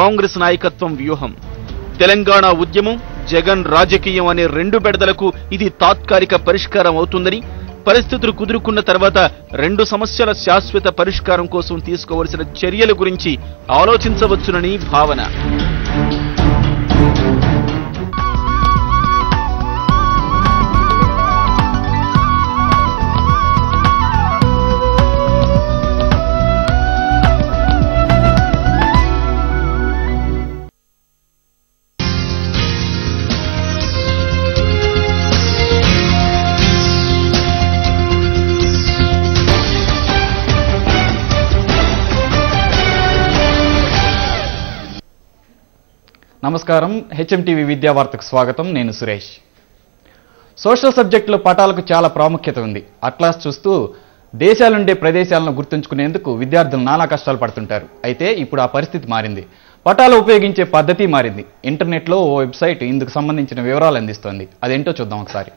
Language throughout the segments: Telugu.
కాంగ్రెస్ నాయకత్వం వ్యూహం. తెలంగాణ ఉద్యమం, జగన్ రాజకీయం అనే రెండు బెడదలకు ఇది తాత్కాలిక పరిష్కారం అవుతుందని, పరిస్థితులు కుదురుకున్న తర్వాత రెండు సమస్యల శాశ్వత పరిష్కారం కోసం తీసుకోవలసిన చర్యల గురించి ఆలోచించవచ్చునని భావన. నమస్కారం, హెచ్ఎంటీవీ విద్యావార్తకు స్వాగతం. నేను సురేష్. సోషల్ సబ్జెక్టులో పటాలకు చాలా ప్రాముఖ్యత ఉంది. అట్లాస్ చూస్తూ దేశాలుండే ప్రదేశాలను గుర్తుంచుకునేందుకు విద్యార్థులు నానా కష్టాలు పడుతుంటారు. అయితే ఇప్పుడు ఆ పరిస్థితి మారింది. పటాలు ఉపయోగించే పద్ధతి మారింది. ఇంటర్నెట్లో ఓ వెబ్సైట్ ఇందుకు సంబంధించిన వివరాలు అందిస్తోంది. అదేంటో చూద్దాం ఒకసారి.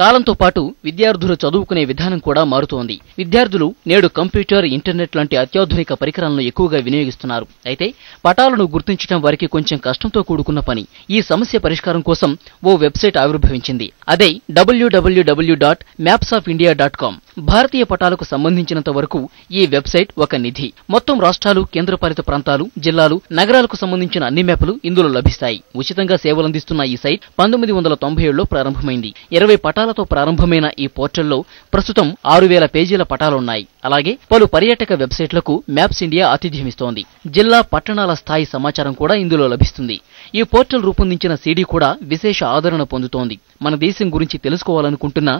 కాలంతో పాటు విద్యార్థులు చదువుకునే విధానం కూడా మారుతోంది. విద్యార్థులు నేడు కంప్యూటర్, ఇంటర్నెట్ లాంటి అత్యాధునిక పరికరాలను ఎక్కువగా వినియోగిస్తున్నారు. అయితే పటాలను గుర్తించడం వారికి కొంచెం కష్టంతో కూడుకున్న పని. ఈ సమస్య పరిష్కారం కోసం ఓ వెబ్సైట్ ఆవిర్భవించింది. అదే www.mapsofindia.com. భారతీయ పటాలకు సంబంధించినంత వరకు ఈ వెబ్సైట్ ఒక నిధి. మొత్తం రాష్ట్రాలు, కేంద్రపాలిత ప్రాంతాలు, జిల్లాలు, నగరాలకు సంబంధించిన అన్ని మ్యాపులు ఇందులో లభిస్తాయి. ఉచితంగా సేవలందిస్తున్న ఈ సైట్ 1997లో ప్రారంభమైంది. 20 పటాలతో ప్రారంభమైన ఈ పోర్టల్లో ప్రస్తుతం 6000 పేజీల పటాలున్నాయి. అలాగే పలు పర్యాటక వెబ్సైట్లకు మ్యాప్స్ ఇండియా ఆతిథ్యమిస్తోంది. జిల్లా, పట్టణాల స్థాయి సమాచారం కూడా ఇందులో లభిస్తుంది. ఈ పోర్టల్ రూపొందించిన సీడీ కూడా విశేష ఆదరణ పొందుతోంది. మన దేశం గురించి తెలుసుకోవాలనుకుంటున్న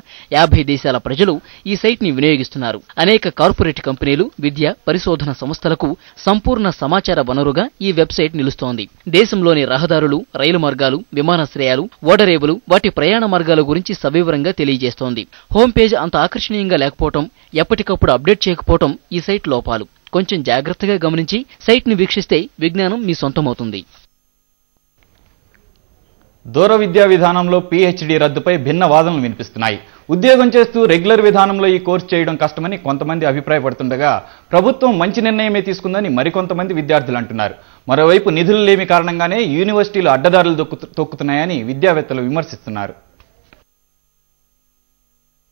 50 దేశాల ప్రజలు ఈ సైట్ ని వినియోగిస్తున్నారు. అనేక కార్పొరేట్ కంపెనీలు, విద్య, పరిశోధన సంస్థలకు సంపూర్ణ సమాచార వనరుగా ఈ వెబ్సైట్ నిలుస్తోంది. దేశంలోని రహదారులు, రైలు మార్గాలు, విమానాశ్రయాలు, ఓడరేవులు, వాటి ప్రయాణ మార్గాల గురించి సవివరంగా తెలియజేస్తోంది. హోమ్ పేజ్ అంత ఆకర్షణీయంగా లేకపోవడం, ఎప్పటికప్పుడు అప్డేట్ చేయకపోవడం ఈ సైట్ లోపాలు. కొంచెం జాగ్రత్తగా గమనించి సైట్ ని వీక్షిస్తే విజ్ఞానం మీ సొంతమవుతుంది. దూర విద్యా విధానంలో పీహెచ్డీ రద్దుపై భిన్న వాదనలు వినిపిస్తున్నాయి. ఉద్యోగం చేస్తూ రెగ్యులర్ విధానంలో ఈ కోర్సు చేయడం కష్టమని కొంతమంది అభిప్రాయపడుతుండగా, ప్రభుత్వం మంచి నిర్ణయమే తీసుకుందని మరికొంతమంది విద్యార్థులు అంటున్నారు. మరోవైపు నిధులు లేమి కారణంగానే యూనివర్సిటీలు అడ్డదారులు తొక్కుతున్నాయని విద్యావేత్తలు విమర్శిస్తున్నారు.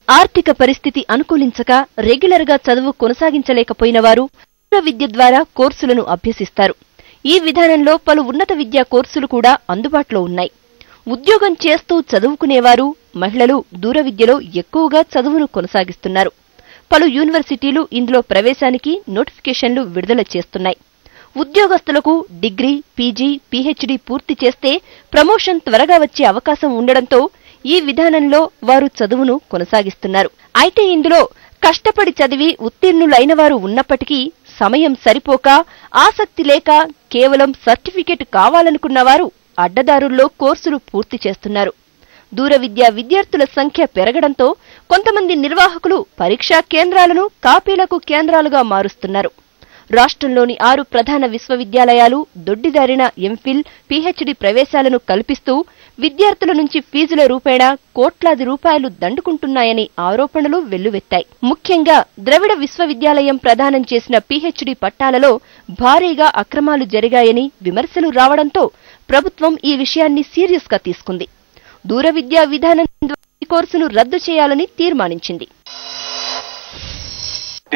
ఆర్థిక పరిస్థితి అనుకూలించక రెగ్యులర్ గా చదువు కొనసాగించలేకపోయిన వారు దూర విద్య ద్వారా కోర్సులను అభ్యసిస్తారు. ఈ విధానంలో పలు ఉన్నత విద్యా కోర్సులు కూడా అందుబాటులో ఉన్నాయి. ఉద్యోగం చేస్తూ చదువుకునేవారు, మహిళలు దూర విద్యలో ఎక్కువగా చదువును కొనసాగిస్తున్నారు. పలు యూనివర్సిటీలు ఇందులో ప్రవేశానికి నోటిఫికేషన్లు విడుదల చేస్తున్నాయి. ఉద్యోగస్తులకు డిగ్రీ, పీజీ, పీహెచ్డీ పూర్తి చేస్తే ప్రమోషన్ త్వరగా వచ్చే అవకాశం ఉండడంతో ఈ విధానంలో వారు చదువును కొనసాగిస్తున్నారు. అయితే ఇందులో కష్టపడి చదివి ఉత్తీర్ణులైన వారు ఉన్నప్పటికీ సమయం సరిపోక, ఆసక్తి లేక కేవలం సర్టిఫికెట్ కావాలనుకున్నవారు అడ్డదారుల్లో కోర్సులు పూర్తి చేస్తున్నారు. దూర విద్యా విద్యార్థుల సంఖ్య పెరగడంతో కొంతమంది నిర్వాహకులు పరీక్షా కేంద్రాలను కాపీలకు కేంద్రాలుగా మారుస్తున్నారు. రాష్ట్రంలోని 6 ప్రధాన విశ్వవిద్యాలయాలు దొడ్డిదారిన ఎంఫిల్, పీహెచ్డీ ప్రవేశాలను కల్పిస్తూ విద్యార్థుల నుంచి ఫీజుల రూపేణా కోట్లాది రూపాయలు దండుకుంటున్నాయని ఆరోపణలు వెల్లువెత్తాయి. ముఖ్యంగా ద్రవిడ విశ్వవిద్యాలయం ప్రదానం చేసిన పీహెచ్డీ పట్టాలలో భారీగా అక్రమాలు జరిగాయని విమర్శలు రావడంతో ప్రభుత్వం ఈ విషయాన్ని సీరియస్ గా తీసుకుంది. దూర విద్యా విధానం ద్వారా ఈ కోర్సును రద్దు చేయాలని తీర్మానించింది.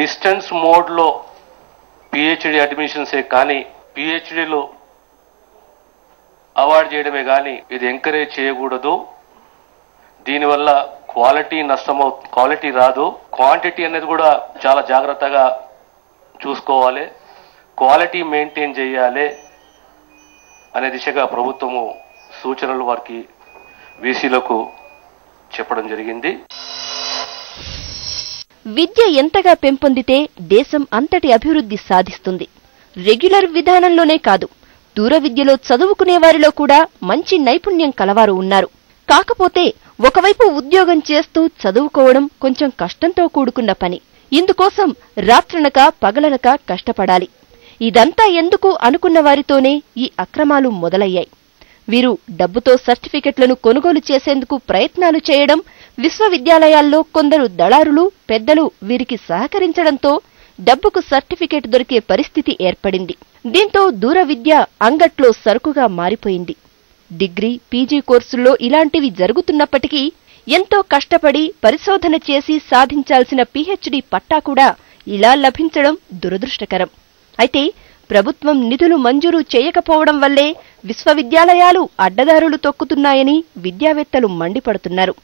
డిస్టెన్స్ మోడ్ లో పిహెచ్డి అడ్మిషన్సే కానీ, పిహెచ్డీలో అవార్డు చేయడమే కానీ ఇది ఎంకరేజ్ చేయకూడదు. దీనివల్ల క్వాలిటీ రాదు. క్వాంటిటీ అనేది కూడా చాలా జాగ్రత్తగా చూసుకోవాలి. క్వాలిటీ మెయింటైన్ చేయాలి అనే దిశగా ప్రభుత్వము సూచనలు వారికి వీసీలకు చెప్పడం జరిగింది. విద్య ఎంతగా పెంపొందితే దేశం అంతటి అభివృద్ధి సాధిస్తుంది. రెగ్యులర్ విధానంలోనే కాదు, దూర విద్యలో చదువుకునే వారిలో కూడా మంచి నైపుణ్యం కలవారు ఉన్నారు. కాకపోతే ఒకవైపు ఉద్యోగం చేస్తూ చదువుకోవడం కొంచెం కష్టంతో కూడుకున్న పని. ఇందుకోసం రాత్రనక పగలనక కష్టపడాలి. ఇదంతా ఎందుకు అనుకున్న వారితోనే ఈ అక్రమాలు మొదలయ్యాయి. వీరు డబ్బుతో సర్టిఫికెట్లను కొనుగోలు చేసేందుకు ప్రయత్నాలు చేయడం, విశ్వవిద్యాలయాల్లో కొందరు దళారులు, పెద్దలు వీరికి సహకరించడంతో డబ్బుకు సర్టిఫికేట్ దొరికే పరిస్థితి ఏర్పడింది. దీంతో దూర విద్య అంగట్లో సరుకుగా మారిపోయింది. డిగ్రీ, పీజీ కోర్సుల్లో ఇలాంటివి జరుగుతున్నప్పటికీ ఎంతో కష్టపడి పరిశోధన చేసి సాధించాల్సిన పీహెచ్డీ పట్టా కూడా ఇలా లభించడం దురదృష్టకరం. అయితే ప్రభుత్వం నిధులు మంజూరు చేయకపోవడం వల్లే విశ్వవిద్యాలయాలు అడ్డదారులు తొక్కుతున్నాయని విద్యావేత్తలు మండిపడుతున్నారు.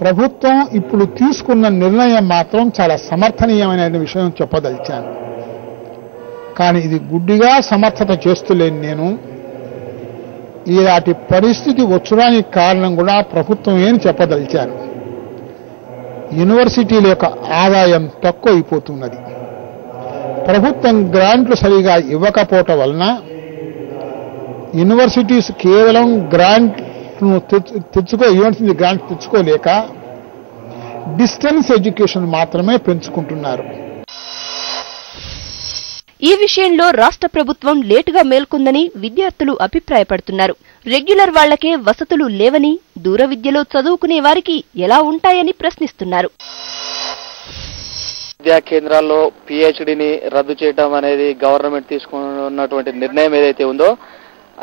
ప్రభుత్వం ఇప్పుడు తీసుకున్న నిర్ణయం మాత్రం చాలా సమర్థనీయమైన విషయం చెప్పదలిచాను. కానీ ఇది గుడ్డిగా సమర్థత చేస్తులేని నేను ఇలాంటి పరిస్థితి వచ్చడానికి కారణం కూడా ప్రభుత్వం ఏం చెప్పదలిచాను. యూనివర్సిటీల యొక్క ఆదాయం తక్కువ అయిపోతున్నది. ప్రభుత్వం గ్రాంట్లు సరిగా ఇవ్వకపోవటం వలన యూనివర్సిటీస్ కేవలం యూనివర్సిటీ గ్రాంట్ తెచ్చుకోలేక డిస్టెన్స్ ఎడ్యుకేషన్ మాత్రమే పెంచుకుంటున్నారు. ఈ విషయంలో రాష్ట్ర ప్రభుత్వం లేటుగా మేల్కొందని విద్యార్థులు అభిప్రాయపడుతున్నారు. రెగ్యులర్ వాళ్లకే వసతులు లేవని, దూర విద్యలో చదువుకునే వారికి ఎలా ఉంటాయని ప్రశ్నిస్తున్నారు. విద్యా కేంద్రాల్లో పిహెచ్డిని రద్దు చేయడం అనేది గవర్నమెంట్ తీసుకున్నటువంటి నిర్ణయం ఏదైతే ఉందో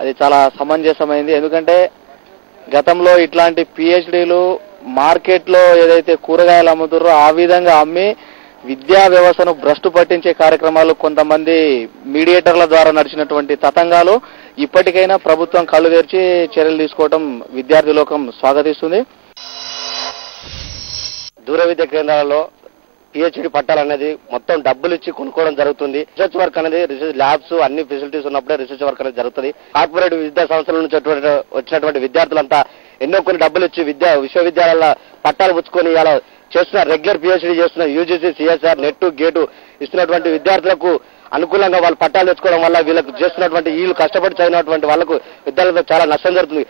అది చాలా సమంజసమైంది. ఎందుకంటే గతంలో ఇట్లాంటి పిహెచ్డీలు మార్కెట్లో ఏదైతే కూరగాయలు అమ్ముతారో ఆ విధంగా అమ్మి విద్యా వ్యవస్థను భ్రష్టు పట్టించే కార్యక్రమాలు కొంతమంది మీడియేటర్ల ద్వారా నడిచినటువంటి తతంగాలు ఇప్పటికైనా ప్రభుత్వం కళ్ళు తెరిచి చర్యలు తీసుకోవడం విద్యార్థి లోకం స్వాగతిస్తుంది. దూర విద్యా కేంద్రాలలో పిహెచ్డి పట్టాలనేది మొత్తం డబ్బులు ఇచ్చి కొనుక్కోవడం జరుగుతుంది. రీసెర్చ్ వర్క్ అనేది రీసెర్చ్ ల్యాబ్స్ అన్ని ఫెసిలిటీస్ ఉన్నప్పుడే రీసెర్చ్ వర్క్ అనేది జరుగుతుంది. కార్పొరేట్ విద్యా సంస్థల నుంచి వచ్చినటువంటి విద్యార్థులంతా ఎన్నో కొన్ని డబ్బులు ఇచ్చి విశ్వవిద్యాలయాల పట్టాలు పుచ్చుకొని ఇలా చేస్తున్న రెగ్యులర్ పిహెచ్డీ చేస్తున్న యూజీసీ, సిఎస్ఆర్, నెట్, గేటు ఇస్తున్నటువంటి విద్యార్థులకు అనుకూలంగా వాళ్ళు పట్టాలు తెచ్చుకోవడం వల్ల వీళ్ళకు చేస్తున్నటువంటి వీళ్ళు కష్టపడి చదివినటువంటి వాళ్ళకు విద్యార్థులకు చాలా నష్టం జరుగుతుంది.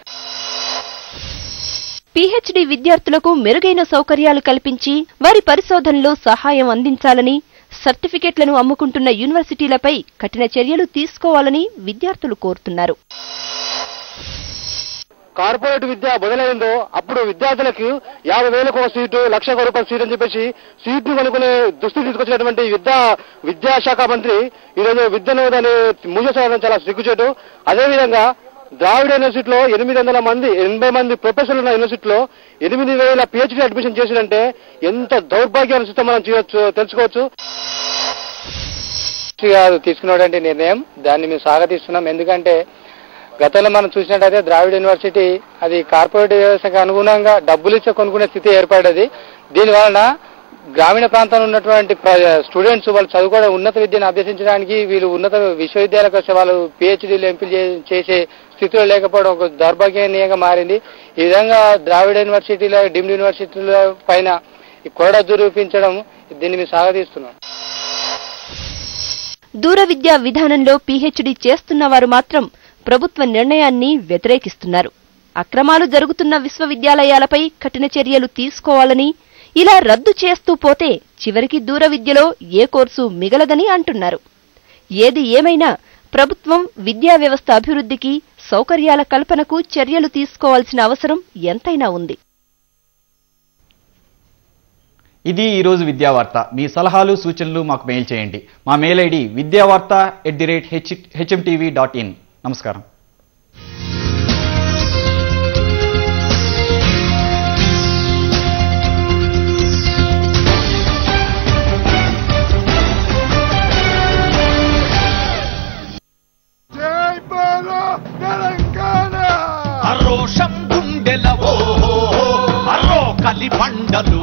పీహెచ్డీ విద్యార్థులకు మెరుగైన సౌకర్యాలు కల్పించి వారి పరిశోధనలో సహాయం అందించాలని, సర్టిఫికెట్లను అమ్ముకుంటున్న యూనివర్సిటీలపై కఠిన చర్యలు తీసుకోవాలని విద్యార్థులు కోరుతున్నారు. కార్పొరేట్ విద్య మొదలైందో అప్పుడు విద్యార్థులకు 50,000కు ఒక సీటు, 1,00,000 రూపాయల సీటు అని చెప్పేసి సీట్లు కొనుక్కునే దుస్థితి తీసుకొచ్చినటువంటి విద్యాశాఖ మంత్రి ఈరోజు విద్యను దాన్ని మూసేసారని చాలా సిగ్గుచేటు. అదేవిధంగా ద్రావిడ యూనివర్సిటీలో 80 మంది ప్రొఫెసర్లు ఉన్న యూనివర్సిటీలో 8,000 పిహెచ్డీ అడ్మిషన్ చేసినంటే ఎంత దౌర్భాగ్యాన్ని చూస్తే మనం తెలుసుకోవచ్చు. తీసుకున్నటువంటి నిర్ణయం దాన్ని మేము స్వాగతిస్తున్నాం. ఎందుకంటే గతంలో మనం చూసినట్టయితే ద్రావిడ యూనివర్సిటీ అది కార్పొరేట్ వ్యవస్థకు అనుగుణంగా డబ్బులు ఇచ్చే కొనుక్కునే స్థితి ఏర్పడ్డది. దీనివలన గ్రామీణ ప్రాంతంలో ఉన్నటువంటి స్టూడెంట్స్ వాళ్ళు చదువుకోవడం, ఉన్నత విద్యను అభ్యసించడానికి వీళ్ళు ఉన్నత విశ్వవిద్యాలయాలకు వస్తే వాళ్ళు పిహెచ్డీలు ఎంపిక చేసే స్థితిలో లేకపోవడం ఒక దౌర్భాగ్యనీయంగా మారింది. ఈ విధంగా ద్రావిడ యూనివర్సిటీల, డీమ్డ్ యూనివర్సిటీల పైన కొరడా చూపించడం దీన్ని మేము స్వాగతిస్తున్నాం. దూర విద్యా విధానంలో పీహెచ్డీ చేస్తున్న వారు మాత్రం ప్రభుత్వ నిర్ణయాన్ని వ్యతిరేకిస్తున్నారు. అక్రమాలు జరుగుతున్న విశ్వవిద్యాలయాలపై కఠిన చర్యలు తీసుకోవాలని, ఇలా రద్దు చేస్తూ పోతే చివరికి దూర విద్యలో ఏ కోర్సు మిగలదని అంటున్నారు. ఏది ఏమైనా ప్రభుత్వం విద్యా వ్యవస్థ అభివృద్ధికి, సౌకర్యాల కల్పనకు చర్యలు తీసుకోవాల్సిన అవసరం ఎంతైనా ఉంది. ఇది ఈరోజు విద్యావార్త. మీ సలహాలు, సూచనలు మాకు మెయిల్ చేయండి. మా మెయిల్ ఐడి vidyavarta@hmtv.in. నమస్కారం. అరోషం గుండెలవో అరో కలి పండలు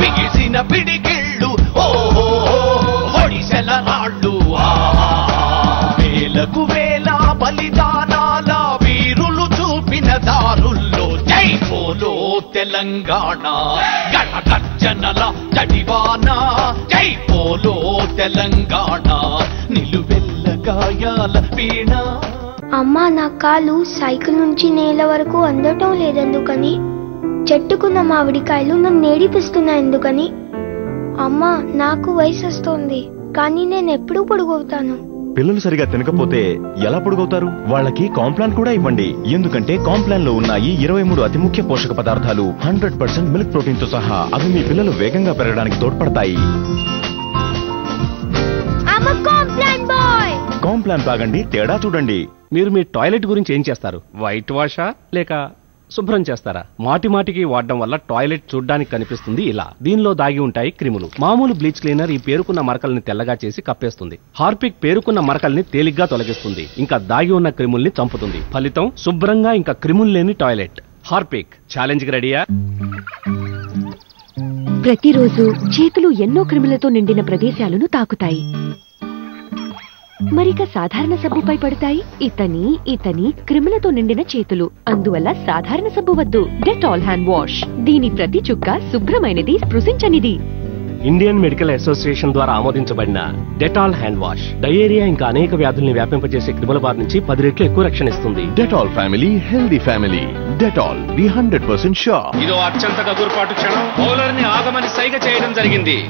బిగిసిన పిడికిళ్ళు ఒడిసెల రాళ్ళు వేలకు వేల బలిదానాల వీరులు చూపిన దారుల్లో జై పోలో తెలంగాణ గణగర్జనల జడివాన జై పోలో తెలంగాణ నిలువెల్ల గాయాల వీణ. అమ్మా, నా కాలు సైకిల్ నుంచి నేల వరకు అందటం లేదెందుకని? చెట్టుకున్న మామిడికాయలు నన్ను ఏడిపిస్తున్నాయి ఎందుకని? అమ్మా, నాకు వయసు వస్తోంది, కానీ నేను ఎప్పుడు పొడుగవుతాను? పిల్లలు సరిగా తినకపోతే ఎలా పొడుగవుతారు? వాళ్ళకి కాంప్లాన్ కూడా ఇవ్వండి. ఎందుకంటే కాంప్లాన్ లో ఉన్నాయి 23 అతి ముఖ్య పోషక పదార్థాలు 100% మిల్క్ ప్రోటీన్ తో సహా. అవి మీ పిల్లలు వేగంగా పెరగడానికి తోడ్పడతాయి. కాంప్లాన్ తాగండి, తేడా చూడండి. మీరు మీ టాయిలెట్ గురించి ఏం చేస్తారు? వైట్ వాషా లేక శుభ్రం చేస్తారా? మాటికి వాడడం వల్ల టాయిలెట్ చూడ్డానికి కనిపిస్తుంది ఇలా. దీనిలో దాగి ఉంటాయి క్రిములు. మామూలు బ్లీచ్ క్లీనర్ ఈ పేరుకున్న మరకల్ని తెల్లగా చేసి కప్పేస్తుంది. హార్పిక్ పేరుకున్న మరకల్ని తేలిగ్గా తొలగిస్తుంది, ఇంకా దాగి ఉన్న క్రిముల్ని చంపుతుంది. ఫలితం శుభ్రంగా ఇంకా క్రిములు లేని టాయిలెట్. హార్పిక్ ఛాలెంజ్ కి రెడీయా? ప్రతిరోజు చేతులు ఎన్నో క్రిములతో నిండిన ప్రదేశాలను తాకుతాయి. మరిక సాధారణ సబ్బుపై పడతాయి ఇతని క్రిములతో నిండిన చేతులు. అందువల్ల సాధారణ సబ్బు వద్దు, డెటాల్ హ్యాండ్ వాష్. దీని ప్రతి చుక్క శుభ్రమైనది, స్పృశించనిది. ఇండియన్ మెడికల్ అసోసియేషన్ ద్వారా ఆమోదించబడిన డెటాల్ హ్యాండ్ వాష్ డయేరియా ఇంకా అనేక వ్యాధుల్ని వ్యాపింపజేసే క్రిముల బారి నుంచి 10 రెట్లు ఎక్కువ రక్షణ ఇస్తుంది. Dettol family, healthy family. Dettol, the 100% sure. ఇదో అత్యంత గగుర్పాటు క్షణం. బౌలర్ ని ఆగమని సైగ చేయడం జరిగింది.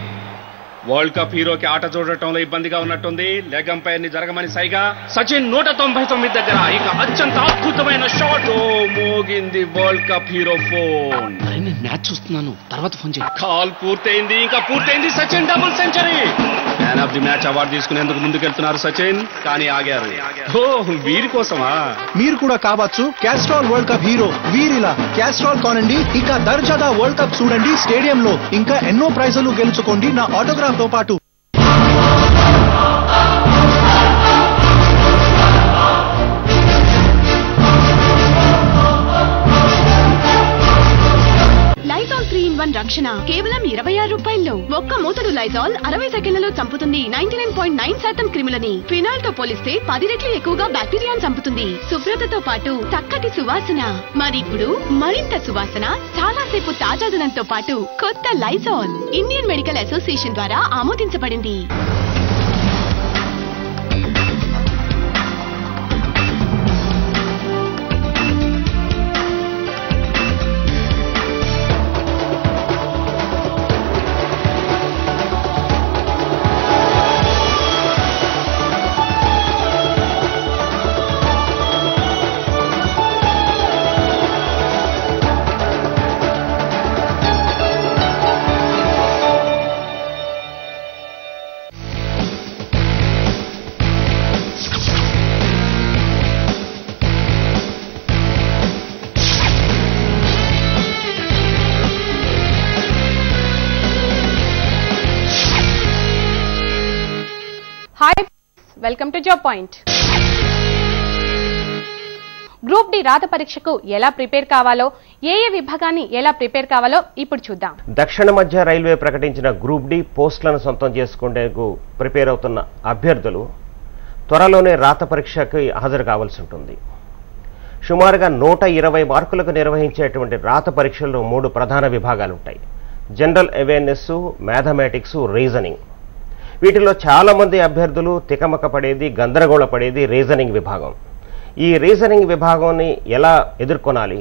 వరల్డ్ కప్ హీరోకి ఆట చూడటంలో ఇబ్బందిగా ఉన్నట్టుంది. లెగ్ అంపైర్ ని జరగమని సైగా. సచిన్ 199 దగ్గర ఇక అత్యంత అద్భుతమైన షాట్. మోగింది వరల్డ్ కప్ హీరో ఫోన్. నేను మ్యాచ్ చూస్తున్నాను, తర్వాత ఫోన్ చేయి. కాల్ పూర్తయింది, ఇంకా పూర్తయింది. Sachin double century. Man of the match award తీసుకునేందుకు ముందుకెళ్తున్నారు సచిన్, కానీ ఆగారు. ఓ వీరి కోసమా? మీరు కూడా కావచ్చు క్యాస్ట్రాల్ వరల్డ్ కప్ హీరో. వీరిలా క్యాస్ట్రాల్ కొనండి, ఇక దర్జాగా వరల్డ్ కప్ చూడండి స్టేడియంలో. ఇంకా ఎన్నో ప్రైజులు గెలుచుకోండి నా ఆటోగ్రాఫ్ తో పాటు. లైజాల్ 3-in-1 రక్షణ కేవలం 26 రూపాయల్లో. ఒక్క మూతడు లైజాల్ 60 సెకండ్లలో చంపుతుంది 99.9% క్రిములని. ఫినాల్ తో పోలిస్తే 10 రెట్లు ఎక్కువగా బ్యాక్టీరియాను చంపుతుంది. శుభ్రతతో పాటు చక్కటి సువాసన. మరిప్పుడు మరింత సువాసన, చాలాసేపు తాజాదనంతో పాటు కొత్త లైజాల్ ఇండియన్ మెడికల్ అసోసియేషన్ ద్వారా ఆమోదించబడింది. Hi, welcome to job point. Group D రాత పరీక్షకు ఎలా ప్రిపేర్ కావాలో, ఏ విభాగాన్ని ఎలా ప్రిపేర్ కావాలో ఇప్పుడు చూద్దాం. దక్షిణ మధ్య రైల్వే ప్రకటించిన గ్రూప్ డి పోస్టులను సొంతం చేసుకునేందుకు ప్రిపేర్ అవుతున్న అభ్యర్థులు త్వరలోనే రాత పరీక్షకి హాజరు కావాల్సి ఉంటుంది. సుమారుగా 120 మార్కులకు నిర్వహించేటువంటి రాత పరీక్షల్లో 3 ప్రధాన విభాగాలు ఉంటాయి. General awareness, mathematics, reasoning. వీటిలో చాలామంది అభ్యర్థులు తికమక పడేది, గందరగోళ పడేది రీజనింగ్ విభాగం. ఈ రీజనింగ్ విభాగాన్ని ఎలా ఎదుర్కొనాలి,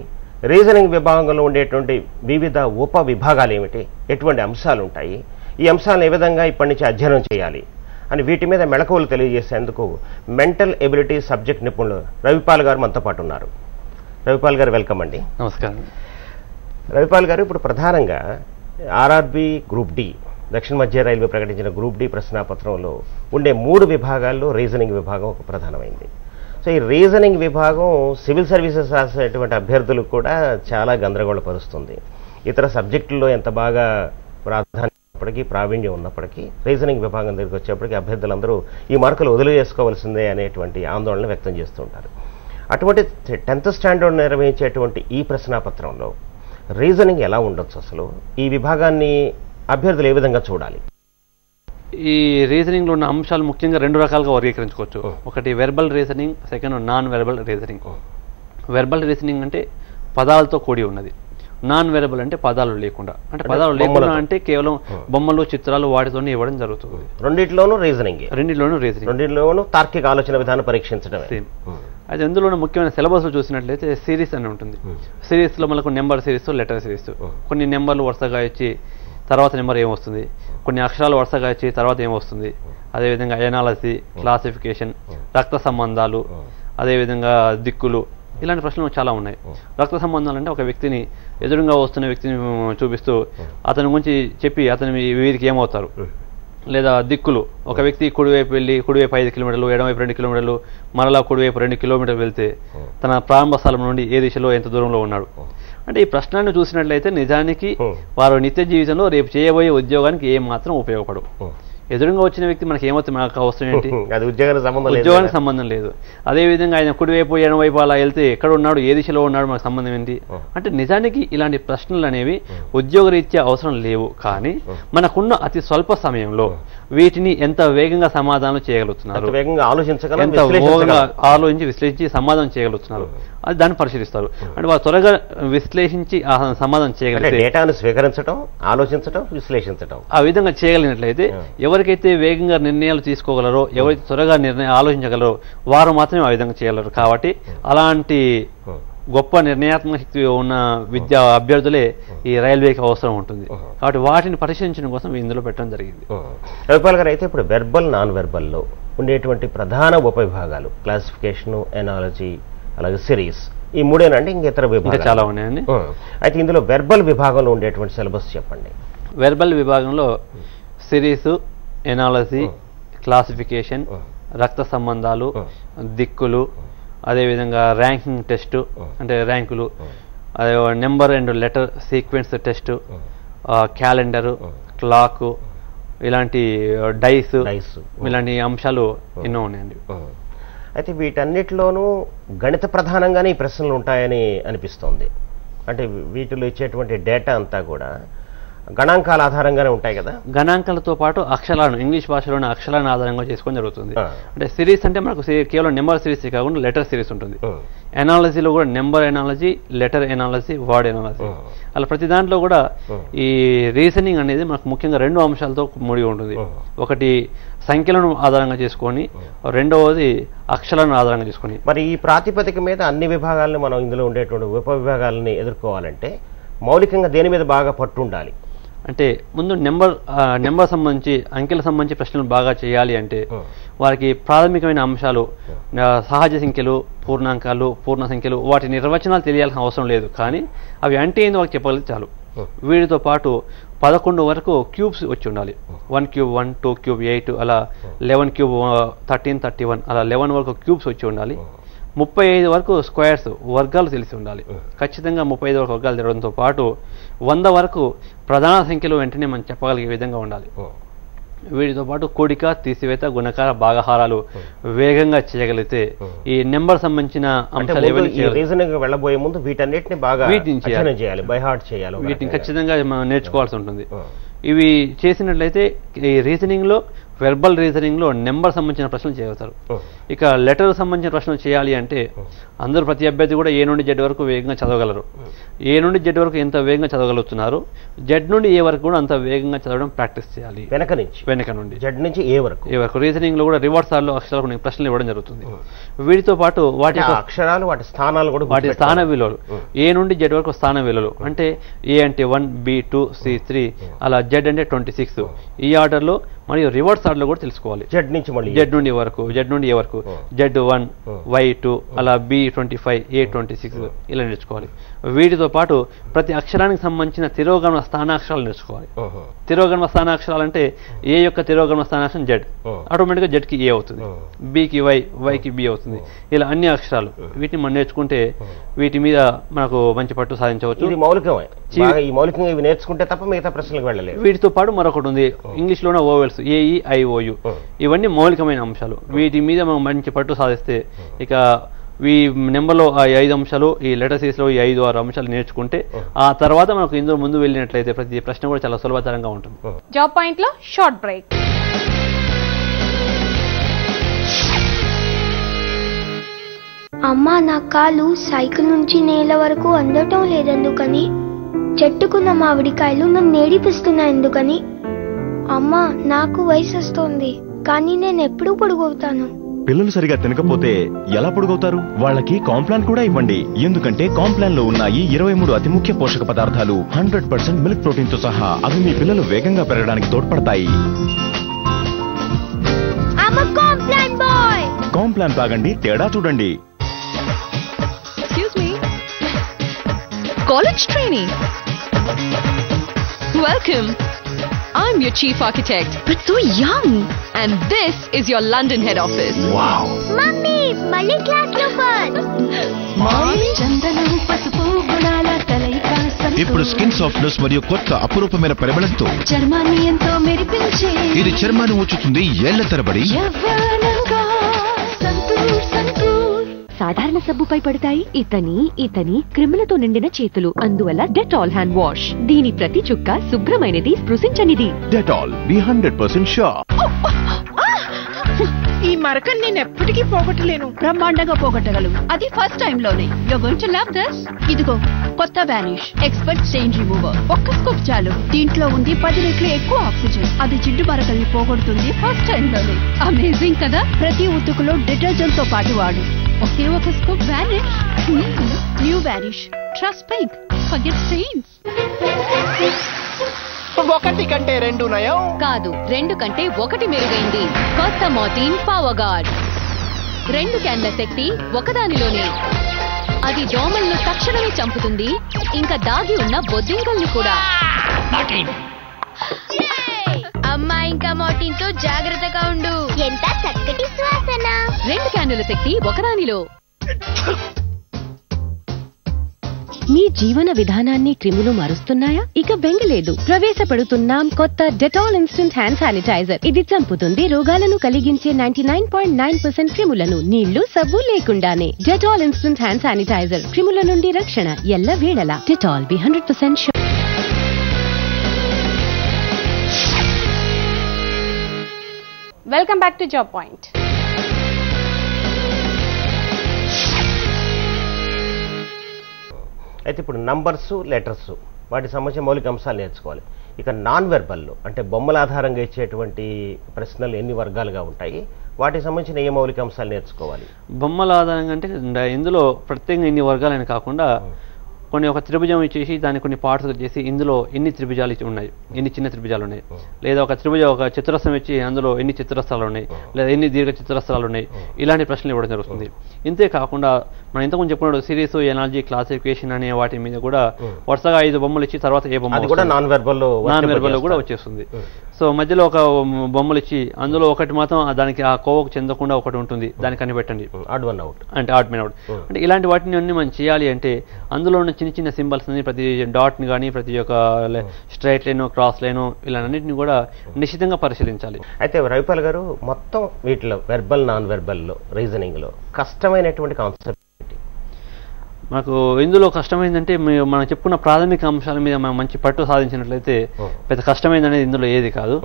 రీజనింగ్ విభాగంలో ఉండేటువంటి వివిధ ఉప విభాగాలు ఏమిటి, ఎటువంటి అంశాలు ఉంటాయి, ఈ అంశాలను ఏ విధంగా ఇప్పటి నుంచి అధ్యయనం చేయాలి అని వీటి మీద మెళకువలు తెలియజేసేందుకు మెంటల్ ఎబిలిటీ సబ్జెక్ట్ నిపుణులు రవిపాల్ గారు మనతో పాటు ఉన్నారు. రవిపాల్ గారు వెల్కమ్ అండి. నమస్కారం. రవిపాల్ గారు, ఇప్పుడు ప్రధానంగా ఆర్ఆర్బి గ్రూప్ డి, దక్షిణ మధ్య రైల్వే ప్రకటించిన గ్రూప్ డి ప్రశ్నాపత్రంలో ఉండే 3 విభాగాల్లో రీజనింగ్ విభాగం ఒక ప్రధానమైంది. సో ఈ రీజనింగ్ విభాగం సివిల్ సర్వీసెస్ రాసేటువంటి అభ్యర్థులకు కూడా చాలా గందరగోళపరుస్తుంది. ఇతర సబ్జెక్టుల్లో ఎంత బాగా ప్రావీణ్యం ఉన్నప్పటికీ రీజనింగ్ విభాగం దగ్గరికి వచ్చేప్పటికీ అభ్యర్థులందరూ ఈ మార్కులు వదిలి చేసుకోవాల్సిందే అనేటువంటి ఆందోళన వ్యక్తం చేస్తూ ఉంటారు. అటువంటి 10th స్టాండర్డ్ నిర్వహించేటువంటి ఈ ప్రశ్నాపత్రంలో రీజనింగ్ ఎలా ఉండొచ్చు, అసలు ఈ విభాగాన్ని అభ్యర్థులు ఏ విధంగా చూడాలి? ఈ రీజనింగ్లో ఉన్న అంశాలు ముఖ్యంగా 2 రకాలుగా వర్గీకరించుకోవచ్చు. ఒకటి verbal reasoning, second non verbal reasoning. Verbal reasoning అంటే పదాలతో కూడి ఉన్నది. నాన్ వెరబుల్ అంటే పదాలు లేకుండా, అంటే పదాలు లేకుండా అంటే కేవలం బొమ్మలు చిత్రాలు వాటితోనే ఇవ్వడం జరుగుతుంది. రెండిట్లోనూ రీజనింగ్, రెండిట్లోనూ తార్కిక ఆలోచన విధానం పరీక్షించడం. అది అందులోనే ముఖ్యమైన సిలబస్ చూసినట్లయితే సిరీస్ అని ఉంటుంది. సిరీస్ లో మనకు నెంబర్ సిరీస్, లెటర్ సిరీస్, కొన్ని నెంబర్లు వరుసగా ఇచ్చి తర్వాత నెంబర్ ఏమొస్తుంది, కొన్ని అక్షరాలు వరుసగా వచ్చి తర్వాత ఏమొస్తుంది, అదేవిధంగా ఎనాలజీ, క్లాసిఫికేషన్, రక్త సంబంధాలు, అదేవిధంగా దిక్కులు, ఇలాంటి ప్రశ్నలు చాలా ఉన్నాయి. రక్త సంబంధాలు అంటే ఒక వ్యక్తిని ఎదురుగా వస్తున్న వ్యక్తిని చూపిస్తూ అతని గురించి చెప్పి అతని వీరికి ఏమవుతారు. లేదా దిక్కులు, ఒక వ్యక్తి కుడివైపు వెళ్ళి కుడివైపు 5 కిలోమీటర్లు, ఎడమవైపు 2 కిలోమీటర్లు, మరలా కుడివైపు 2 కిలోమీటర్లు వెళ్తే తన ప్రారంభ స్థలం నుండి ఏ దిశలో ఎంత దూరంలో ఉన్నాడు. అంటే ఈ ప్రశ్నలను చూసినట్లయితే నిజానికి వారు నిత్య జీవితంలో రేపు చేయబోయే ఉద్యోగానికి ఏ మాత్రం ఉపయోగపడు. ఎదురుగా వచ్చిన వ్యక్తి మనకి ఏమవుతుంది, మనకు అవసరం ఏంటి, ఉద్యోగానికి సంబంధం లేదు. అదేవిధంగా ఆయన కుడివైపు ఎడమవైపు అలా వెళ్తే ఎక్కడ ఉన్నాడు, ఏ దిశలో ఉన్నాడు, మనకు సంబంధం ఏంటి. అంటే నిజానికి ఇలాంటి ప్రశ్నలు అనేవి ఉద్యోగరీత్యా అవసరం లేవు. కానీ మనకున్న అతి స్వల్ప సమయంలో వీటిని ఎంత వేగంగా సమాధానం చేయగలుగుతున్నారు, ఎంత వేగంగా ఆలోచించి విశ్లేషించి సమాధానం చేయగలుగుతున్నారు, అది దాన్ని పరిశీలిస్తారు. అంటే వారు త్వరగా విశ్లేషించి సమాధానం చేయగలిగితే, డేటాను స్వీకరించడం, ఆలోచించడం, విశ్లేషించడం, ఆ విధంగా చేయగలిగినట్లయితే ఎవరికైతే వేగంగా నిర్ణయాలు తీసుకోగలరో, ఎవరైతే త్వరగా ఆలోచించగలరో వారు మాత్రమే ఆ విధంగా చేయగలరు. కాబట్టి అలాంటి గొప్ప నిర్ణయాత్మక శక్తి ఉన్న విద్యా అభ్యర్థులే ఈ రైల్వేకి అవసరం ఉంటుంది. కాబట్టి వాటిని పరిశీలించడం కోసం ఇందులో పెట్టడం జరిగింది. రవిపాల్ గారు, అయితే ఇప్పుడు వెర్బల్, నాన్ వెర్బల్లో ఉండేటువంటి ప్రధాన ఉపవిభాగాలు క్లాసిఫికేషన్, ఎనాలజీ, అలాగే సిరీస్, ఈ మూడేనండి, ఇంకా ఇతర విభాగాలు చాలా ఉన్నాయండి. అయితే ఇందులో వెర్బల్ విభాగంలో ఉండేటువంటి సిలబస్ చెప్పండి. వెర్బల్ విభాగంలో సిరీస్, ఎనాలజీ, క్లాసిఫికేషన్, రక్త సంబంధాలు, దిక్కులు, అదేవిధంగా ర్యాంకింగ్ టెస్ట్ అంటే ర్యాంకులు, అదే number and letter sequence test, calendar, clock, ఇలాంటి డైస్, ఇలాంటి అంశాలు ఎన్నో ఉన్నాయండి. అయితే వీటన్నిటిలోనూ గణిత ప్రధానంగానే ఈ ప్రశ్నలు ఉంటాయని అనిపిస్తోంది. అంటే వీటిలో ఇచ్చేటువంటి డేటా అంతా కూడా గణాంకాల ఆధారంగానే ఉంటాయి కదా. గణాంకాలతో పాటు అక్షరాలను, ఇంగ్లీష్ భాషలోని అక్షరాలను ఆధారంగా చేసుకొని జరుగుతుంది. అంటే సిరీస్ అంటే మనకు కేవలం నెంబర్ సిరీస్ కాకుండా లెటర్ సిరీస్ ఉంటుంది. ఎనాలజీలో కూడా number analogy, letter analogy, word analogy, అలా ప్రతి దాంట్లో కూడా ఈ రీజనింగ్ అనేది మనకు ముఖ్యంగా 2 అంశాలతో ముడి ఉంటుంది. ఒకటి సంఖ్యలను ఆధారంగా చేసుకొని, రెండవది అక్షరాలను ఆధారంగా చేసుకొని. మరి ఈ ప్రాతిపదిక మీద అన్ని విభాగాలను మనం ఇందులో ఉండేటువంటి ఉపవిభాగాలని ఎదుర్కోవాలంటే మౌలికంగా దేని మీద బాగా పట్టు ఉండాలి? అంటే ముందు నెంబర్ సంబంధించి, అంకెల సంబంధించి ప్రశ్నలు బాగా చేయాలి అంటే వారికి ప్రాథమికమైన అంశాలు, సహజ సంఖ్యలు, పూర్ణాంకాలు, పూర్ణ సంఖ్యలు, వాటి నిర్వచనాలు తెలియాల్సిన అవసరం లేదు. కానీ అవి అంటే ఏందో వాళ్ళకి చెప్పగలిగితే చాలు. వీటితో పాటు 11 వరకు క్యూబ్స్ వచ్చి ఉండాలి. 1 క్యూబ్ 1, 2 క్యూబ్ 8, అలా 11 క్యూబ్ 13, 31, అలా 11 వరకు క్యూబ్స్ వచ్చి ఉండాలి. 35 వరకు స్క్వేర్స్, వర్గాలు తెలిసి ఉండాలి. ఖచ్చితంగా 35 వరకు వర్గాలు తెరవడంతో పాటు 100 వరకు ప్రధాన సంఖ్యలు వెంటనే మనం చెప్పగలిగే విధంగా ఉండాలి. వీటితో పాటు కూడిక, తీసివేత, గుణకార, భాగహారాలు వేగంగా చేయగలిగితే ఈ నెంబర్ సంబంధించిన అంశాలు వెళ్ళబోయే ముందు వీటన్నిటిని బాగా చేయాలి, బై హార్ట్ చేయాలి. వీటిని ఖచ్చితంగా మనం నేర్చుకోవాల్సి ఉంటుంది. ఇవి చేసినట్లయితే ఈ రీజనింగ్ లో, వెర్బల్ రీజనింగ్ లో నెంబర్ సంబంధించిన ప్రశ్నలు చేయగలుగుతారు. ఇక లెటర్ సంబంధించిన ప్రశ్నలు చేయాలి అంటే అందరూ, ప్రతి అభ్యర్థి కూడా ఏ నుండి జెడ్ వరకు వేగంగా చదవగలరు. ఏ నుండి జెడ్ వరకు ఎంత వేగంగా చదవగలుగుతున్నారు, జెడ్ నుండి ఏ వరకు కూడా అంత వేగంగా చదవడం ప్రాక్టీస్ చేయాలి. వెనక నుండి జెడ్ నుంచి ఏ వరకు రీజనింగ్ లో కూడా రివర్స్ ఆర్లో అక్షరాలు ప్రశ్నలు ఇవ్వడం జరుగుతుంది. వీటితో పాటు వాటి అక్షరాలు, వాటి స్థానాలు కూడా, వాటి స్థాన విలువలు, ఏ నుండి జెడ్ వరకు స్థాన విలువలు, అంటే ఏ అంటే 1, B 2, C 3, అలా జెడ్ అంటే 26, ఈ ఆర్డర్ లో, మరియు రివర్స్ ఆర్డర్ లో కూడా తెలుసుకోవాలి. జెడ్ నుంచి మళ్ళీ జెడ్ నుండి వరకు, జెడ్ నుండి ఏ వరకు, జెడ్ 1, Y 2, అలా B 25, A 26, ఇలా నేర్చుకోవాలి. వీటితో పాటు ప్రతి అక్షరానికి సంబంధించిన తిరోగమన స్థానాక్షరాలు నేర్చుకోవాలి. తిరోగమన స్థానాక్షరాలు అంటే ఏ యొక్క తిరోగమన స్థానాక్షరం జెడ్, ఆటోమేటిక్ గా జెడ్ కి ఏ అవుతుంది, B కి Y, Y కి B అవుతుంది. ఇలా అన్ని అక్షరాలు వీటిని మనం నేర్చుకుంటే వీటి మీద మనకు మంచి పట్టు సాధించవచ్చు. ఇది మౌలికమే. ఈ మౌలికంగా ఇవి నేర్చుకుంటే తప్ప మిగతా ప్రశ్నలకు వెళ్ళలేదు. వీటితో పాటు మరొకటి ఉంది, ఇంగ్లీష్ లోనే ఓవెల్స్, AEIOU, ఇవన్నీ మౌలికమైన అంశాలు. వీటి మీద మనం మంచి పట్టు సాధిస్తే ఇక ఈ నెంబర్లో ఆ 5 అంశాలు, ఈ లెటర్ సిరీస్ లో ఈ 5-6 అంశాలు నేర్చుకుంటే ఆ తర్వాత మనకు ఇందులో ముందు వెళ్ళినట్లయితే ప్రతి ప్రశ్న కూడా చాలా సులభతరంగా ఉంటుంది. జాబ్ పాయింట్ లో షార్ట్ బ్రేక్. అమ్మా, నా కాలు సైకిల్ నుంచి నేల వరకు అందటం లేదెందుకని? చెట్టుకున్న మామిడికాయలు నన్ను ఏడిపిస్తున్నాయి ఎందుకని? అమ్మా, నాకు వయసు వస్తోంది, కానీ నేను ఎప్పుడు పొడుగవుతాను? పిల్లలు సరిగా తినకపోతే ఎలా పొడుగవుతారు? వాళ్ళకి కాంప్లాన్ కూడా ఇవ్వండి. ఎందుకంటే కాంప్లాన్ లో ఉన్నాయి 23 అతి ముఖ్య పోషక పదార్థాలు 100% మిల్క్ ప్రోటీన్ తో సహా. అవి మీ పిల్లలు వేగంగా పెరగడానికి తోడ్పడతాయి. కాంప్లాన్ తాగండి, తేడా చూడండి. College training. Welcome. I'm your chief architect, but so young. And this is your London head office. Wow. Mummy, mali class lo bad. Mommy, చందనం పసుపు గుణాల కలయిక ఇప్పుడు స్కిన్ సాఫ్ట్నెస్ మరియు కొత్త అపురూపమైన పరిమళంతో చర్మాన్ని ఎంతో మెరిపించే ఇది చర్మాన్ని ఉంచుతుంది ఏళ్ల తరబడి. యవ్వనంగా సంతూర్ సంతూర్. సాధారణ సబ్బుపై పడతాయి ఇతని క్రిములతో నిండిన చేతులు. అందువల్ల డెటాల్ హ్యాండ్ వాష్. దీని ప్రతి చుక్క శుభ్రమైనది, స్పృశించనిది. Dettol be 100% sure. ఈ మరకని నేను ఎప్పటికీ పోగొట్టలేను. బ్రహ్మాండంగా పోగొట్టగలవు, అది ఫస్ట్ టైం లోనే. You're going to love this. ఇదిగో కొత్త వానిష్ ఎక్స్పర్ట్ స్టెయిన్ రిమూవర్. ఒక్క స్కూప్ చాలు. దీంట్లో ఉంది 10 రెట్లు ఎక్కువ ఆక్సిజన్. అది జిడ్డు మరకల్ని పోగొడుతుంది ఫస్ట్ టైం లోనే. అమేజింగ్ కదా. ప్రతి ఉతుకులో డిటర్జెంట్ తో పాటు వాడు. ఒకే ఒక scoop Vanish. New Vanish. Trust pink. Forget stains. ఒకటి కంటే రెండు నయం కాదు, 2 కంటే 1 మెరుగైంది. కొత్త మోర్టీన్ పవర్ గార్డ్. 2 క్యాన్ల శక్తి ఒకదానిలోనే. అది దోమలను తక్షణమే చంపుతుంది, ఇంకా దాగి ఉన్న బొద్దింకల్ని కూడా. అమ్మా, ఇంకా మోర్టీన్ తో జాగ్రత్తగా ఉండు. ఎంత చక్కటి సువాసన. 2 క్యానుల శక్తి ఒకదానిలో. మీ జీవన విధానాన్ని క్రిములు మారుస్తున్నాయా? ఇక బెంగలేదు. ప్రవేశపెడుతున్నాం కొత్త డెటాల్ ఇన్స్టంట్ హ్యాండ్ శానిటైజర్. ఇది చంపుతుంది రోగాలను కలిగించే 99.9% క్రిములను నీళ్లు, సబ్బు లేకుండానే. Dettol instant hand sanitiser. క్రిముల నుండి రక్షణ ఎల్ల వేళలా. Dettol be 100% sure. Welcome back to job point. అయితే ఇప్పుడు నంబర్స్, లెటర్స్ వాటికి సంబంధించిన మౌలిక అంశాలు నేర్చుకోవాలి. ఇక నాన్ వెర్బల్లో అంటే బొమ్మల ఆధారంగా ఇచ్చేటువంటి ప్రశ్నలు ఎన్ని వర్గాలుగా ఉంటాయి, వాటికి సంబంధించిన ఏ మౌలిక అంశాలు నేర్చుకోవాలి? బొమ్మల ఆధారంగా అంటే ఇందులో ప్రత్యేకంగా ఇన్ని వర్గాలని కాకుండా కొన్ని ఒక త్రిభుజం ఇచ్చేసి దాన్ని కొన్ని పార్ట్స్ చేసి ఇందులో ఎన్ని త్రిభుజాలు ఉన్నాయి, ఎన్ని చిన్న త్రిభుజాలు ఉన్నాయి, లేదా ఒక చతురస్రం ఇచ్చి అందులో ఎన్ని చతురస్రాలు ఉన్నాయి, లేదా ఎన్ని దీర్ఘ చతురస్రాలు ఉన్నాయి, ఇలాంటి ప్రశ్నలు ఇవ్వడం జరుగుతుంది. ఇంతే కాకుండా మనం ఇంతకుముందు చెప్పుకున్నాడు సిరీస్, ఎనాలజీ, క్లాసిఫికేషన్ అనే వాటి మీద కూడా వరుసగా 5 బొమ్మలు ఇచ్చి తర్వాత ఏ బొమ్మ నాన్ వెర్బల్లో కూడా వచ్చేస్తుంది. సో మధ్యలో ఒక బొమ్మలు ఇచ్చి అందులో ఒకటి మాత్రం దానికి ఆ కోవకు చెందకుండా ఒకటి ఉంటుంది, దాన్ని కనిపెట్టండి. ఆడ్ వన్ అవుట్ అంటే ఆడ్ మెన్ అవుట్. అంటే ఇలాంటి వాటిని అన్ని మనం చేయాలి అంటే అందులో ఉన్న చిన్న చిన్న సింబల్స్ ని, ప్రతి డాట్ని కానీ, ప్రతి ఒక్క స్ట్రైట్ లైన్, క్రాస్ లైన్, ఇలాంటిని కూడా నిశ్చితంగా పరిశీలించాలి. అయితే రవిపాల్ గారు, మొత్తం వీటిలో వెర్బల్, నాన్ వెర్బల్లో, రీజనింగ్ లో కష్టమైనటువంటి కాన్సెప్ట్ మనకు ఇందులో కష్టమైందంటే మనం చెప్పుకున్న ప్రాథమిక అంశాల మీద మనం మంచి పట్టు సాధించినట్లయితే పెద్ద కష్టమైంది అనేది ఇందులో ఏది కాదు.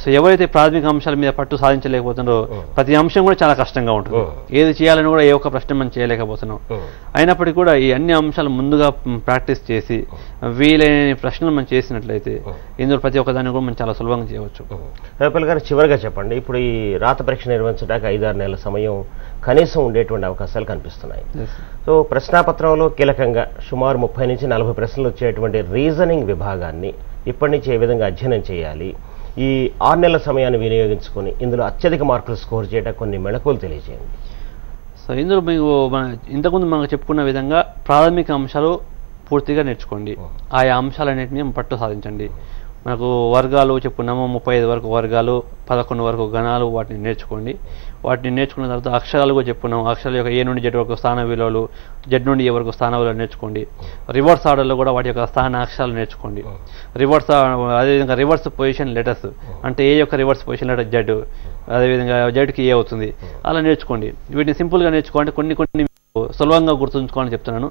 సో ఎవరైతే ప్రాథమిక అంశాల మీద పట్టు సాధించలేకపోతున్నారో ప్రతి అంశం కూడా చాలా కష్టంగా ఉంటుంది. ఏది చేయాలని కూడా ఏ ఒక్క ప్రశ్న మనం చేయలేకపోతున్నాం. అయినప్పటికీ కూడా ఈ అన్ని అంశాలు ముందుగా ప్రాక్టీస్ చేసి వీలైన ప్రశ్నలు మనం చేసినట్లయితే ఇందులో ప్రతి ఒక్కదాన్ని కూడా మనం చాలా సులభంగా చేయవచ్చు. రవిపాల్ గారు, చివరిగా చెప్పండి, ఇప్పుడు ఈ రాత పరీక్ష నిర్వహించడానికి 5-6 నెలల సమయం కనీసం ఉండేటువంటి అవకాశాలు కనిపిస్తున్నాయి. సో ప్రశ్నాపత్రంలో కీలకంగా సుమారు 30 నుంచి 40 ప్రశ్నలు వచ్చేటువంటి రీజనింగ్ విభాగాన్ని ఇప్పటి నుంచి ఏ విధంగా అధ్యయనం చేయాలి, ఈ 6 నెలల సమయాన్ని వినియోగించుకొని ఇందులో అత్యధిక మార్కులు స్కోర్ చేయడానికి కొన్ని మెళకువలు తెలియజేయండి. సో ఇందులో మీకు ఇంతకుముందు మనకు చెప్పుకున్న విధంగా ప్రాథమిక అంశాలు పూర్తిగా నేర్చుకోండి. ఆయా అంశాలన్నింటినీ పట్టు సాధించండి. మనకు వర్గాలు చెప్పుకున్నాము, 35 వరకు వర్గాలు, 11 వరకు గణాలు, వాటిని నేర్చుకోండి. వాటిని నేర్చుకున్న తర్వాత అక్షరాలు కూడా చెప్పుకున్నాము. అక్షరాల యొక్క ఏ నుండి జెడ్ వరకు స్థాన విలువలు, జెడ్ నుండి ఏ వరకు స్థాన విలువలు నేర్చుకోండి. రివర్స్ ఆర్డర్లో కూడా వాటి యొక్క స్థాన అక్షరాలు నేర్చుకోండి. అదేవిధంగా రివర్స్ పొజిషన్ లెటర్స్ అంటే ఏ యొక్క రివర్స్ పొజిషన్ లెటర్ జెడ్, అదేవిధంగా జెడ్కి ఏ అవుతుంది, అలా నేర్చుకోండి. వీటిని సింపుల్గా నేర్చుకోండి. కొన్ని సులభంగా గుర్తుంచుకోవాలని చెప్తున్నాను.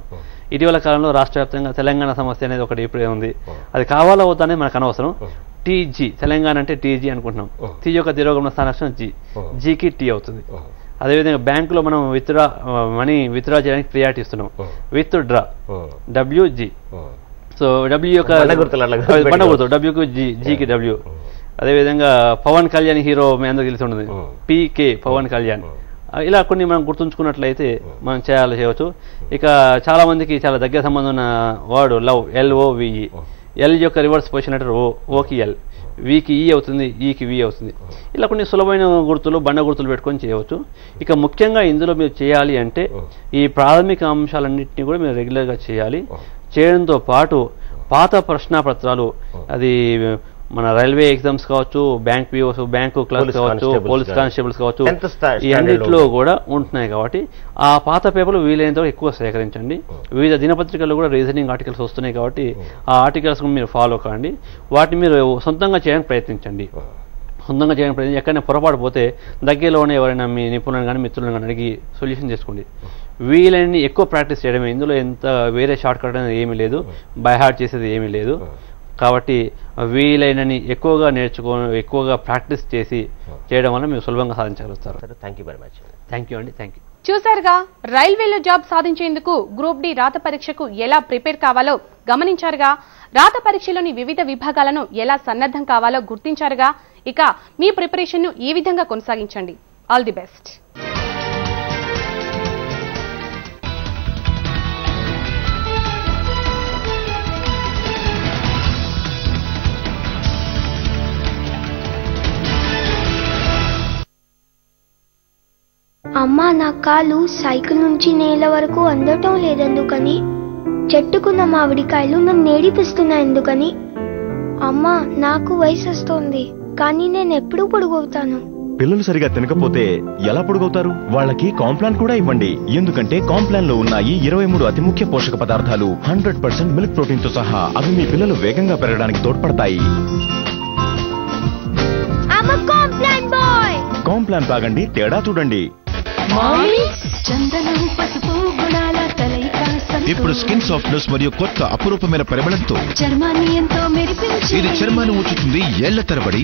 ఇటీవల కాలంలో రాష్ట్ర వ్యాప్తంగా తెలంగాణ సమస్య అనేది ఒకటి ఇప్పుడే ఉంది. అది కావాలా వద్దా అనేది మనకు అనవసరం. టీజీ, తెలంగాణ అంటే టీజీ అనుకుంటున్నాం. టీ యొక్క తిరోగమన స్థానాక్షరం జీ, జీకి టీ అవుతుంది. అదేవిధంగా బ్యాంకులో మనం మనీ విత్డ్రా చేయడానికి ప్రియారిటీ ఇస్తున్నాం. With draw WG. So W యొక్క బండ గుర్తు, డబ్ల్యూకి జీ, జీకి డబ్ల్యూ. అదేవిధంగా పవన్ కళ్యాణ్ హీరో మీ అందరూ తెలిసి ఉంటుంది, పీకే పవన్ కళ్యాణ్. ఇలా కొన్ని మనం గుర్తుంచుకున్నట్లయితే మనం చేయవచ్చు. ఇక చాలా మందికి చాలా దగ్గర సంబంధం ఉన్న వర్డ్ లవ్, LOVE. ఎల్ యొక్క రివర్స్ పొజిషన్ అంటే ఓకి ఎల్, వికి ఈ అవుతుంది, ఈకి వి అవుతుంది. ఇలా కొన్ని సులభమైన గుర్తులు, బండ గుర్తులు పెట్టుకొని చేయవచ్చు. ఇక ముఖ్యంగా ఇందులో మీరు చేయాలి అంటే ఈ ప్రాథమిక అంశాలన్నింటినీ కూడా మీరు రెగ్యులర్గా చేయాలి. చేయడంతో పాటు పాత ప్రశ్నాపత్రాలు, అది మన రైల్వే ఎగ్జామ్స్ కావచ్చు, బ్యాంక్ పిఓస్, బ్యాంకు క్లర్క్ కావచ్చు, పోలీస్ కానిస్టేబుల్స్ కావచ్చు, ఈ అన్నింటిలో కూడా ఉంటున్నాయి. కాబట్టి ఆ పాత పేపర్లు వీలైనంత ఎక్కువ సేకరించండి. వివిధ దినపత్రికల్లో కూడా రీజనింగ్ ఆర్టికల్స్ వస్తున్నాయి కాబట్టి ఆ ఆర్టికల్స్ మీరు ఫాలో కాండి. వాటిని మీరు సొంతంగా చేయడానికి ప్రయత్నించండి. ఎక్కడైనా పొరపాటు పోతే దగ్గరలోనే ఎవరైనా మీ నిపుణులను కానీ మిత్రులను కానీ అడిగి సొల్యూషన్ చేసుకోండి. వీలైన ఎక్కువ ప్రాక్టీస్ చేయడమే. ఇందులో ఎంత వేరే షార్ట్ కట్ అనేది ఏమీ లేదు, బై హార్ట్ చేసేది ఏమీ లేదు. కాబట్టి వీలైనని ఎక్కువగా ఎక్కువగా ప్రాక్టీస్ చేసి చేయడం వల్ల మీరు సులభంగా సాధించగలుగుతారు. Thank you very much. Thank you అండి. Thank you. చూసారుగా, రైల్వేలో జాబ్ సాధించేందుకు గ్రూప్ డి రాత పరీక్షకు ఎలా ప్రిపేర్ కావాలో గమనించారుగా. రాత పరీక్షలోని వివిధ విభాగాలను ఎలా సన్నద్ధం కావాలో గుర్తించారుగా. ఇక మీ ప్రిపరేషన్ను ఈ విధంగా కొనసాగించండి. All the best. అమ్మా, నా కాలు సైకిల్ నుంచి నేల వరకు అందటం లేదెందుకని? చెట్టుకున్న మామిడికాయలు నన్ను నేడిపిస్తున్నాయి ఎందుకని? అమ్మా, నాకు వయసు వస్తోంది, కానీ నేను ఎప్పుడు పొడుగవుతాను? పిల్లలు సరిగా తినకపోతే ఎలా పొడుగవుతారు? వాళ్ళకి కాంప్లాన్ కూడా ఇవ్వండి. ఎందుకంటే కాంప్లాన్ లో ఉన్నాయి 23 అతి ముఖ్య పోషక పదార్థాలు 100% మిల్క్ ప్రోటీన్ తో సహా. అవి మీ పిల్లలు వేగంగా పెరగడానికి తోడ్పడతాయి. కాంప్లాన్ తాగండి, తేడా చూడండి. ఇప్పుడు స్కిన్ సాఫ్ట్నెస్ మరియు కొత్త అపురూపమైన పరిమళంతో చర్మాన్ని ఎంతో మెరిపించి ఇది చర్మాన్ని ఉంచుతుంది ఏళ్ల తరబడి.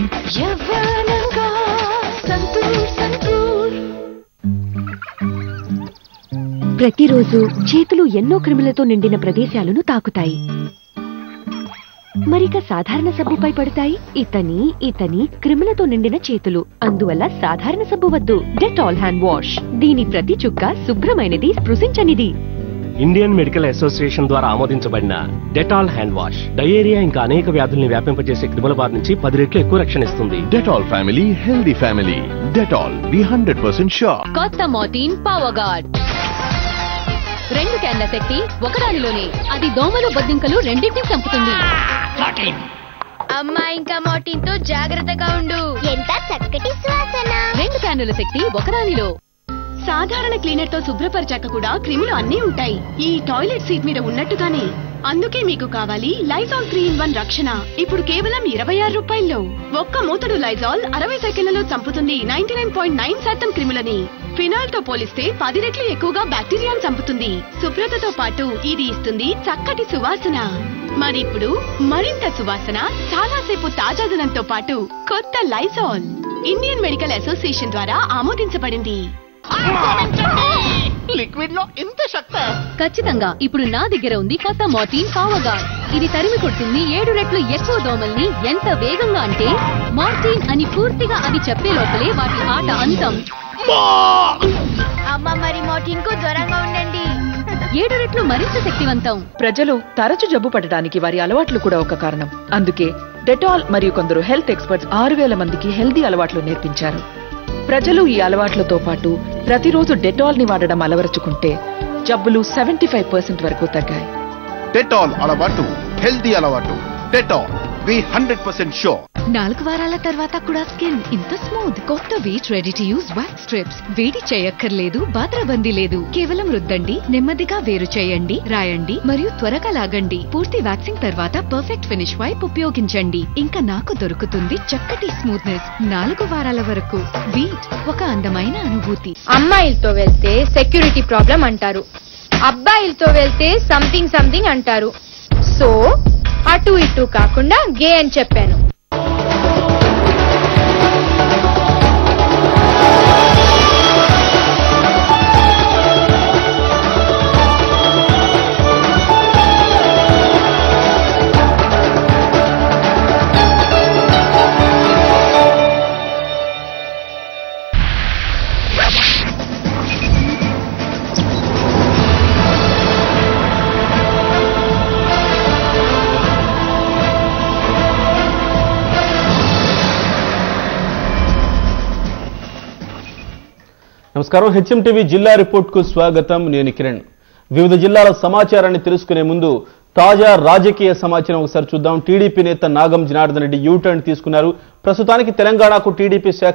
ప్రతిరోజు చేతులు ఎన్నో క్రిములతో నిండిన ప్రదేశాలను తాకుతాయి. మరిక సాధారణ సబ్బుపై పడతాయి. ఇతని క్రిములతో నిండిన చేతులు. అందువల్ల సాధారణ సబ్బు వద్దు. Dettol hand wash. దీని ప్రతి చుక్క శుభ్రమైనది, స్పృశించనిది. ఇండియన్ మెడికల్ అసోసియేషన్ ద్వారా ఆమోదించబడిన డెటాల్ హ్యాండ్ వాష్ డయేరియా ఇంకా అనేక వ్యాధుల్ని వ్యాపింపజేసే క్రిముల బారి నుంచి 10 రెట్లు ఎక్కువ రక్షణ ఇస్తుంది. Dettol family, healthy family. Dettol, be 100% sure. కొత్త మోర్టీన్ పవర్ గార్డ్. 2 క్యాన్ల శక్తి ఒకదానిలోనే. అది దోమలు, బొద్దింకలు రెండింటిని చంపుతుంది. అమ్మా, ఇంకా మోర్టీన్ తో జాగ్రత్తగా ఉండు. ఎంత చక్కటి సువాసన. 2 క్యానుల శక్తి ఒకదానిలో. సాధారణ క్లీనర్ తో శుభ్రపరిచాక కూడా క్రిములు అన్నీ ఉంటాయి ఈ టాయిలెట్ సీట్ మీద ఉన్నట్టుగానే. అందుకే మీకు కావాలి లైజాల్ 3-in-1 రక్షణ. ఇప్పుడు కేవలం 26 రూపాయల్లో. ఒక్క మూతడు లైజాల్ 60 సెకండ్లలో చంపుతుంది 99.9% క్రిములని. ఫినాల్ తో పోలిస్తే 10 రెట్లు ఎక్కువగా బ్యాక్టీరియాను చంపుతుంది. శుభ్రతతో పాటు ఇది ఇస్తుంది చక్కటి సువాసన. మరిప్పుడు మరింత సువాసన, చాలాసేపు తాజాదనంతో పాటు కొత్త లైజాల్ ఇండియన్ మెడికల్ అసోసియేషన్ ద్వారా ఆమోదించబడింది. లిక్విడ్ లో ఇంత శక్తి? ఖచ్చితంగా. ఇప్పుడు నా దగ్గర ఉంది కొత్త మోర్టీన్ పవర్ గార్డ్. ఇది తరిమి కొడుతుంది 7 రెట్లు ఎక్కువ దోమల్ని. ఎంత వేగంగా అంటే మోర్టీన్ అని పూర్తిగా అది చెప్పే లోపలే వాటి ఆట అంతం. అమ్మ, మరి మోర్టీన్ కు దూరంగా ఉండండి. 7 రెట్లు మరింత శక్తివంతం. ప్రజలు తరచు జబ్బు పడడానికి వారి అలవాట్లు కూడా ఒక కారణం. అందుకే డెటాల్ మరియు కొందరు హెల్త్ ఎక్స్పర్ట్స్ 6000 మందికి హెల్దీ అలవాట్లు నేర్పించారు. ప్రజలు ఈ అలవాట్లతో పాటు ప్రతిరోజు డెటాల్ ని వాడడం అలవరుచుకుంటే జబ్బులు 75% వరకు తగ్గాయి. డెటాల్ అలవాటు, హెల్దీ అలవాటు. Dettol, be 100% sure. 4 వారాల తర్వాత కూడా స్కిన్ ఇంత స్మూత్. కొత్త Veet ready to use wax strips. వేడి చేయక్కర్లేదు, బాత్రబందీ లేదు. కేవలం రుద్దండి, నెమ్మదిగా వేరు చేయండి, రాయండి మరియు త్వరగా లాగండి. పూర్తి వ్యాక్సింగ్ తర్వాత పర్ఫెక్ట్ ఫినిష్ వైప్ ఉపయోగించండి. ఇంకా నాకు దొరుకుతుంది చక్కటి స్మూత్నెస్ 4 వారాల వరకు. వీట్ ఒక అందమైన అనుభూతి. అమ్మాయిలతో వెళ్తే సెక్యూరిటీ ప్రాబ్లం అంటారు, అబ్బాయిలతో వెళ్తే సంథింగ్ అంటారు. సో అటు ఇటు కాకుండా గే అని చెప్పాను. నమస్కారం. హెచ్ఎంటీవీ జిల్లా రిపోర్ట్కు స్వాగతం. నేను కిరణ్. వివిధ జిల్లాల సమాచారాన్ని తెలుసుకునే ముందు తాజా రాజకీయ సమాచారం ఒకసారి చూద్దాం. టీడీపీ నేత నాగం జనార్దన్ రెడ్డి యూటర్న్ తీసుకున్నారు. ప్రస్తుతానికి తెలంగాణకు టీడీపీ శాఖ